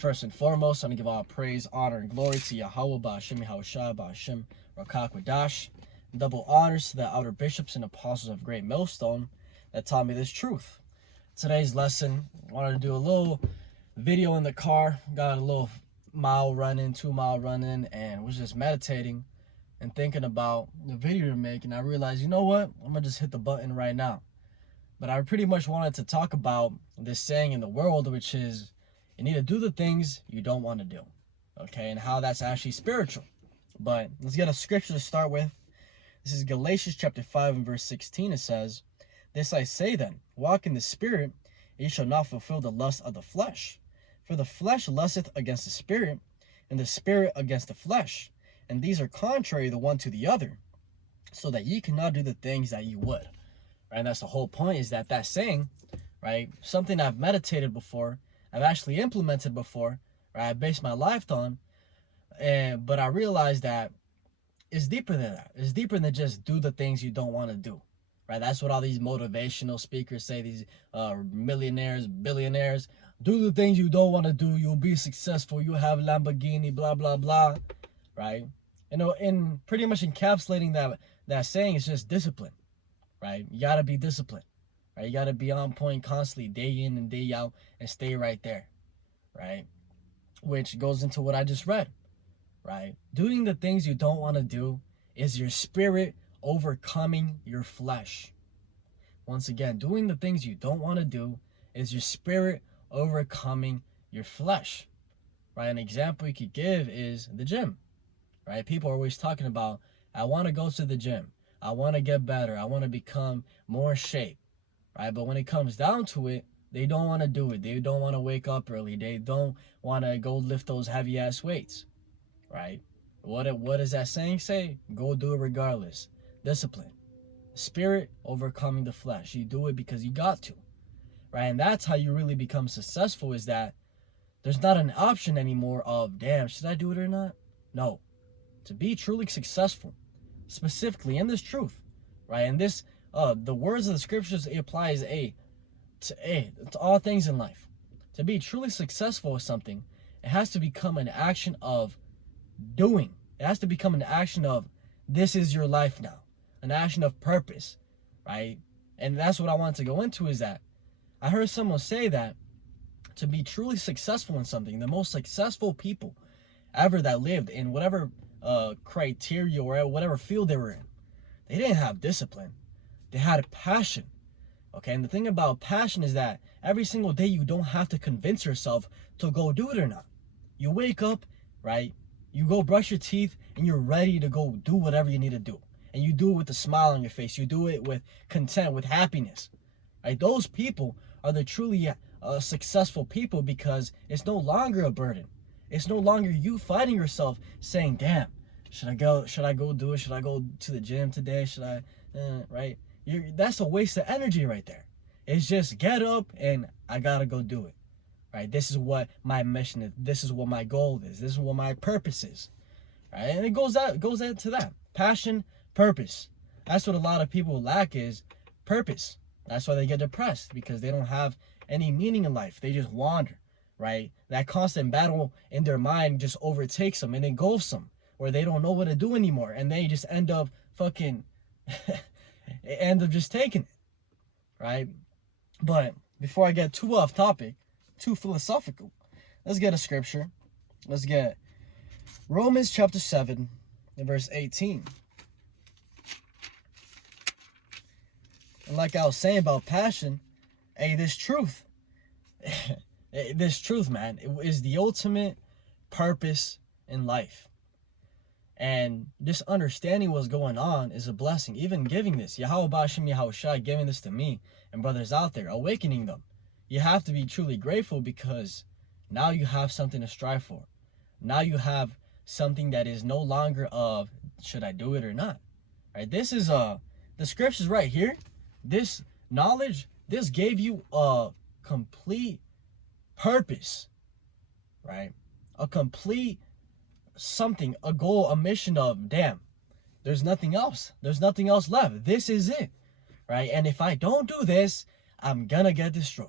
First and foremost, I want to give all praise, honor, and glory to Yahweh, Ba'ashem, Yahushua, Ba'ashem, Rakak, Wadash. Double honors to the outer bishops and apostles of Great Millstone that taught me this truth. Today's lesson, I wanted to do a little video in the car. Got a little mile running, 2 mile running, and was just meditating and thinking about the video to make. And I realized, you know what? I'm going to just hit the button right now. But I pretty much wanted to talk about this saying in the world, which is, you need to do the things you don't want to do. Okay, and how that's actually spiritual. But let's get a scripture to start with. This is Galatians chapter 5 and verse 16. It says, "This I say then, walk in the spirit, and you shall not fulfill the lust of the flesh. For the flesh lusteth against the spirit, and the spirit against the flesh. And these are contrary the one to the other, so that ye cannot do the things that ye would." Right, and that's the whole point, is that saying, right, something I've meditated before, I've actually implemented before, right? I based my life on, but I realized that it's deeper than that. It's deeper than just do the things you don't want to do, right? That's what all these motivational speakers say, these millionaires, billionaires. Do the things you don't want to do. You'll be successful. You'll have Lamborghini, blah, blah, blah, right? You know, in pretty much encapsulating that saying is just discipline, right? You got to be disciplined. Right? You got to be on point constantly, day in and day out, and stay right there, right? Which goes into what I just read, right? Doing the things you don't want to do is your spirit overcoming your flesh. Once again, doing the things you don't want to do is your spirit overcoming your flesh, right? An example you could give is the gym, right? People are always talking about, I want to go to the gym. I want to get better. I want to become more shape. Right? But when it comes down to it, they don't want to do it. They don't want to wake up early. They don't want to go lift those heavy ass weights, right? What does that saying say? Go do it regardless. Discipline. Spirit overcoming the flesh. You do it because you got to, right? And that's how you really become successful, is that there's not an option anymore of, damn, should I do it or not? No. To be truly successful, specifically in this truth, right? And this the words of the scriptures, it applies to all things in life. To be truly successful with something, it has to become an action of doing. It has to become an action of, this is your life now, an action of purpose, right? And that's what I wanted to go into, is that I heard someone say that to be truly successful in something, the most successful people ever that lived in whatever criteria or whatever field they were in, they didn't have discipline. They had passion, okay? And the thing about passion is that every single day you don't have to convince yourself to go do it or not. You wake up, right? You go brush your teeth, and you're ready to go do whatever you need to do. And you do it with a smile on your face. You do it with content, with happiness, right? Those people are the truly successful people, because it's no longer a burden. It's no longer you fighting yourself saying, damn, should I go do it? Should I go to the gym today? Should I, right? That's a waste of energy right there. It's just get up and I gotta go do it, right? This is what my mission is. This is what my goal is. This is what my purpose is, right? And it goes into that passion, purpose. That's what a lot of people lack, is purpose. That's why they get depressed, because they don't have any meaning in life. They just wander, right? That constant battle in their mind just overtakes them and engulfs them, where they don't know what to do anymore, and they just end up fucking just taking it, right? But before I get too off topic, too philosophical, let's get a scripture. Let's get Romans chapter 7 and verse 18. And like I was saying about passion, this truth, man, it is the ultimate purpose in life. And just understanding what's going on is a blessing. Even giving this, Yahweh Ba'ashem Yahushua giving this to me and brothers out there, awakening them. You have to be truly grateful, because now you have something to strive for. Now you have something that is no longer of, should I do it or not? Right? This is the scriptures right here. This knowledge, this gave you a complete purpose, right? A complete something, a goal, a mission of, damn, there's nothing else. There's nothing else left. This is it, right? And if I don't do this, I'm gonna get destroyed.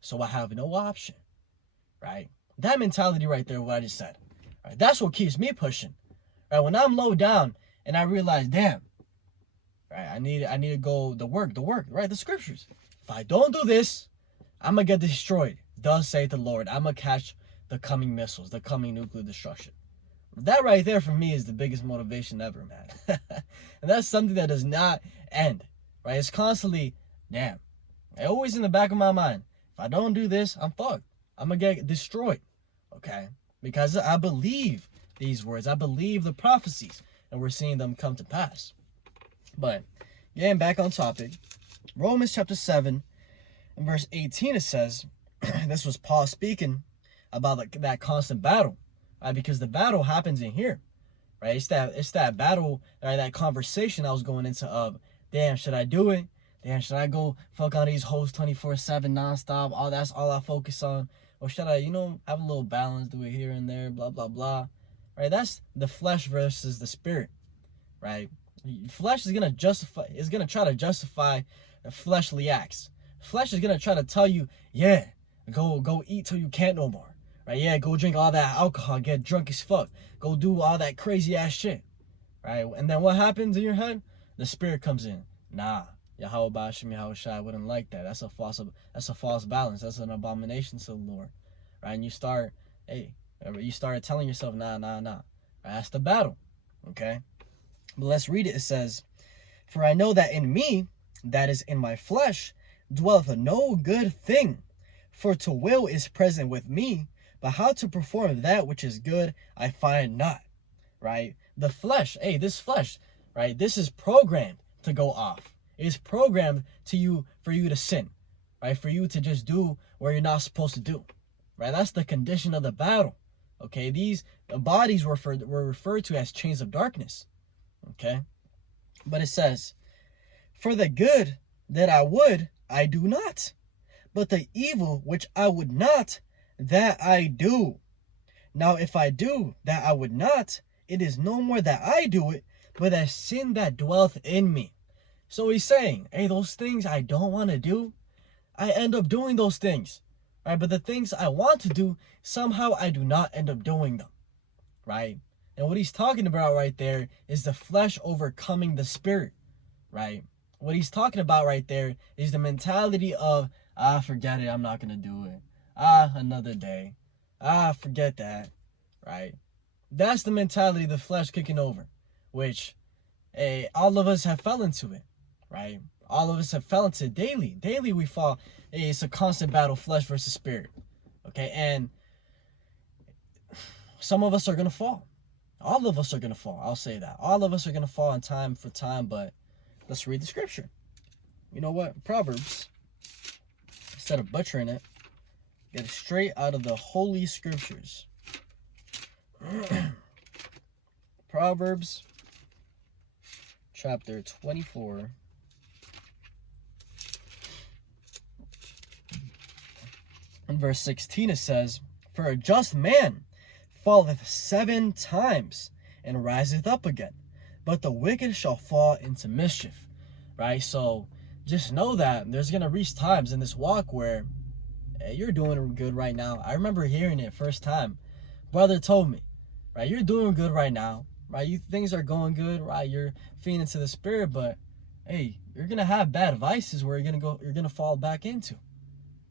So I have no option, right? That mentality right there, what I just said. Right? That's what keeps me pushing. Right? When I'm low down and I realize, damn, right, I need to go the work, right? The scriptures. If I don't do this, I'm gonna get destroyed. Thus saith the Lord. I'm gonna catch the coming missiles, the coming nuclear destruction. That right there for me is the biggest motivation ever, man. And that's something that does not end, right? It's constantly, damn, always in the back of my mind. If I don't do this, I'm fucked. I'm gonna get destroyed, okay? Because I believe these words. I believe the prophecies, and we're seeing them come to pass. But getting back on topic, Romans chapter 7 and verse 18, it says, this was Paul speaking about that constant battle, right? Because the battle happens in here, right? It's that battle, right? That conversation I was going into of, damn, should I do it? Damn, should I go fuck on these hoes 24/7 nonstop? That's all I focus on, or should I, have a little balance, do it here and there, blah blah blah, right? That's the flesh versus the spirit, right? Flesh is gonna try to justify fleshly acts. Flesh is gonna try to tell you, yeah, go eat till you can't no more, right? Yeah, go drink all that alcohol, get drunk as fuck, go do all that crazy ass shit, right? And then what happens in your head? The spirit comes in. Nah, Yahweh Bashim Yahushai wouldn't like that. That's a false balance. That's an abomination to the Lord, right? And you start telling yourself, nah. Right? That's the battle, okay? But let's read it. It says, for I know that in me, that is in my flesh, dwelleth no good thing. For to will is present with me, but how to perform that which is good, I find not. Right? The flesh, this flesh, right? This is programmed to go off. It is programmed for you to sin, right? For you to just do what you're not supposed to do, right? That's the condition of the battle. Okay, these bodies were referred to as chains of darkness. Okay, but it says, for the good that I would, I do not, but the evil which I would not, that I do. Now if I do that I would not, it is no more that I do it, but that sin that dwelleth in me. So he's saying, hey, those things I don't want to do, I end up doing those things, right? But the things I want to do, somehow I do not end up doing them, right? And what he's talking about right there is the flesh overcoming the spirit, right? What he's talking about right there is the mentality of, forget it, I'm not going to do it. Another day. Forget that, right? That's the mentality of the flesh kicking over, which all of us have fell into it, right? All of us have fell into it daily. Daily we fall. It's a constant battle, flesh versus spirit, okay? And some of us are going to fall. All of us are going to fall. I'll say that. All of us are going to fall in time for time, but let's read the scripture. You know what? Proverbs, instead of butchering it, get it straight out of the Holy Scriptures. Proverbs, chapter 24. In verse 16 it says, for a just man falleth 7 times and riseth up again, but the wicked shall fall into mischief. Right? So just know that there's going to reach times in this walk where you're doing good right now. I remember hearing it first time. Brother told me, right? You're doing good right now, right? Things are going good, right? You're feeding into the spirit, but hey, you're going to have bad vices where you're going to fall back into,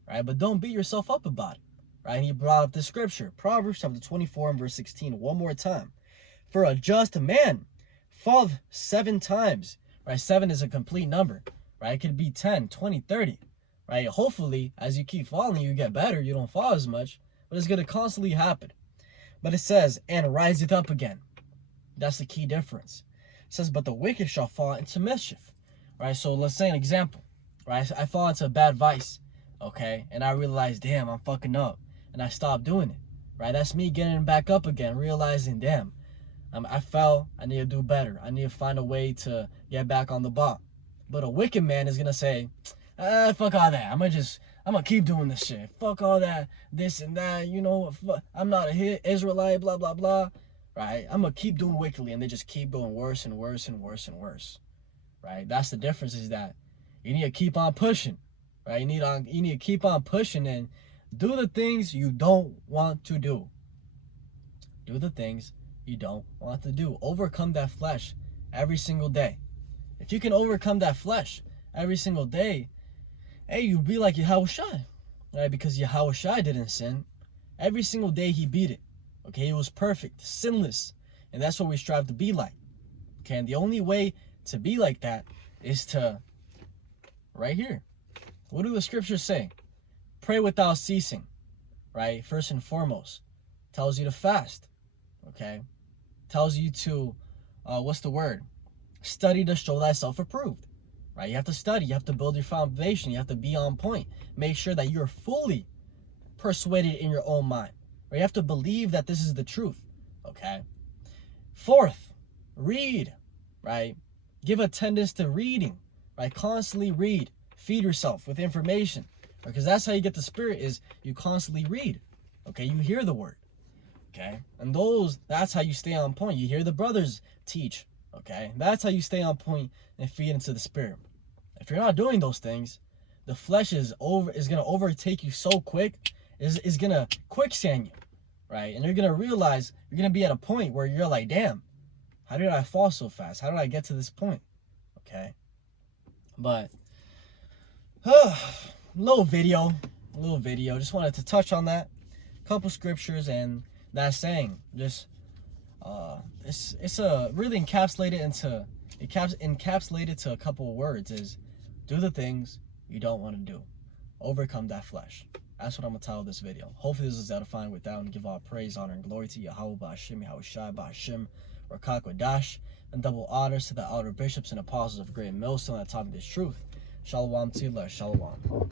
right? But don't beat yourself up about it. Right? And he brought up the scripture, Proverbs chapter 24 and verse 16, one more time. For a just man falleth 7 times, right? 7 is a complete number, right? It could be 10, 20, 30, right? Hopefully, as you keep falling, you get better. You don't fall as much, but it's going to constantly happen. But it says, and riseth up again. That's the key difference. It says, but the wicked shall fall into mischief, right? So let's say an example, right? I fall into a bad vice, okay? And I realize, damn, I'm fucking up. And I stopped doing it, right? That's me getting back up again, realizing, damn, I fell. I need to do better. I need to find a way to get back on the ball. But a wicked man is gonna say, fuck all that. I'm gonna keep doing this shit. Fuck all that, this and that. I'm not a Israelite. Blah blah blah. Right? I'm gonna keep doing wickedly, and they just keep going worse and worse and worse and worse. Right? That's the difference. Is that you need to keep on pushing. Right? You need to keep on pushing, and Do the things you don't want to do. Do the things you don't want to do. Overcome that flesh every single day. If you can overcome that flesh every single day, hey, you'll be like Yahushua, right? Because Yahushua didn't sin. Every single day he beat it. Okay, he was perfect, sinless. And that's what we strive to be like. Okay, and the only way to be like that is to, right here. What do the scriptures say? Pray without ceasing, right? First and foremost. Tells you to fast, okay? Tells you to, what's the word? Study to show thyself approved, right? You have to study. You have to build your foundation. You have to be on point. Make sure that you're fully persuaded in your own mind, right? You have to believe that this is the truth, okay? Fourth, read, right? Give attendance to reading, right? Constantly read. Feed yourself with information, because that's how you get the Spirit, is you constantly read, okay? You hear the word, okay? And that's how you stay on point. You hear the brothers teach, okay? That's how you stay on point and feed into the Spirit. If you're not doing those things, the flesh is going to overtake you so quick, is going to quicksand you, right? And you're going to realize, you're going to be at a point where you're like, damn, how did I fall so fast? How did I get to this point? Okay? But, little video. Just wanted to touch on that. Couple scriptures and that saying. Just, it's really encapsulated to a couple of words. Is do the things you don't want to do. Overcome that flesh. That's what I'm going to title this video. Hopefully this is edifying without, and give all praise, honor, and glory to Yahweh Ba'Hashem, Yahushua Ba'Hashem, Rakak Wadash, and double honors to the elder bishops and apostles of great millstone that taught me this truth. Shalom Tila, Shalom.